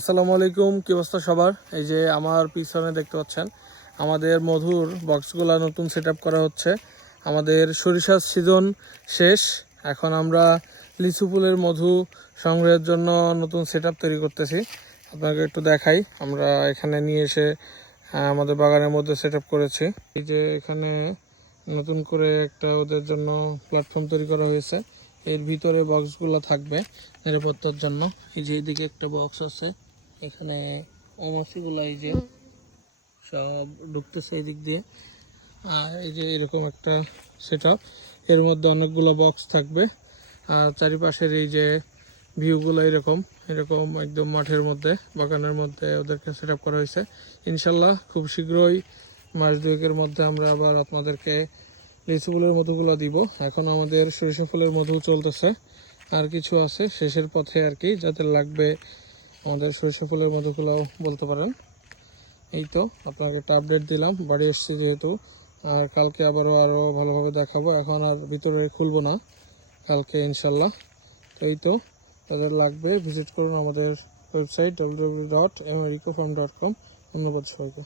আসসালামু আলাইকুম, কি অবস্থা সবার? এই যে আমার পিছনে দেখতে পাচ্ছেন আমাদের মধুর বক্সগুলো নতুন সেট করা হচ্ছে। আমাদের সরিষার সিজন শেষ, এখন আমরা লিচু ফুলের মধু সংগ্রহের জন্য নতুন সেট তৈরি করতেছি। আপনাকে একটু দেখাই, আমরা এখানে নিয়ে এসে আমাদের বাগানের মধ্যে সেট করেছি। এই যে এখানে নতুন করে একটা ওদের জন্য প্ল্যাটফর্ম তৈরি করা হয়েছে। এর ভিতরে বক্সগুলো থাকবে নিরাপত্তার জন্য। এই যে এদিকে একটা বক্স আছে, এখানে মৌমাছিগুলো এই যে সব ঢুকতেছে এই দিক দিয়ে। আর এই যে এরকম একটা সেটআপ, এর মধ্যে অনেকগুলো বক্স থাকবে। আর চারিপাশের এই যে ভিউগুলো এরকম এরকম একদম মাঠের মধ্যে, বাগানের মধ্যে ওদেরকে সেটআপ করা হয়েছে। ইনশাল্লাহ খুব শীঘ্রই মাস দুয়েকের মধ্যে আমরা আবার আপনাদেরকে লিচু ফুলের মধুগুলো দিব। এখন আমাদের সরিষা ফুলের মধু চলতেছে, আর কিছু আছে শেষের পথে আর কি। যাদের লাগবে আমাদের সরিষা ফুলের মধুগুলো বলতে পারেন। এই তো আপনাকে একটা আপডেট দিলাম, বাড়ি এসেছি যেহেতু। আর কালকে আরও ভালোভাবে দেখাবো, এখন আর ভিতরে খুলবো না, কালকে ইনশাল্লাহ। তো এই তো, তাদের লাগবে ভিজিট করুন আমাদের ওয়েবসাইট www.americofarm.com। ধন্যবাদ সবাইকে।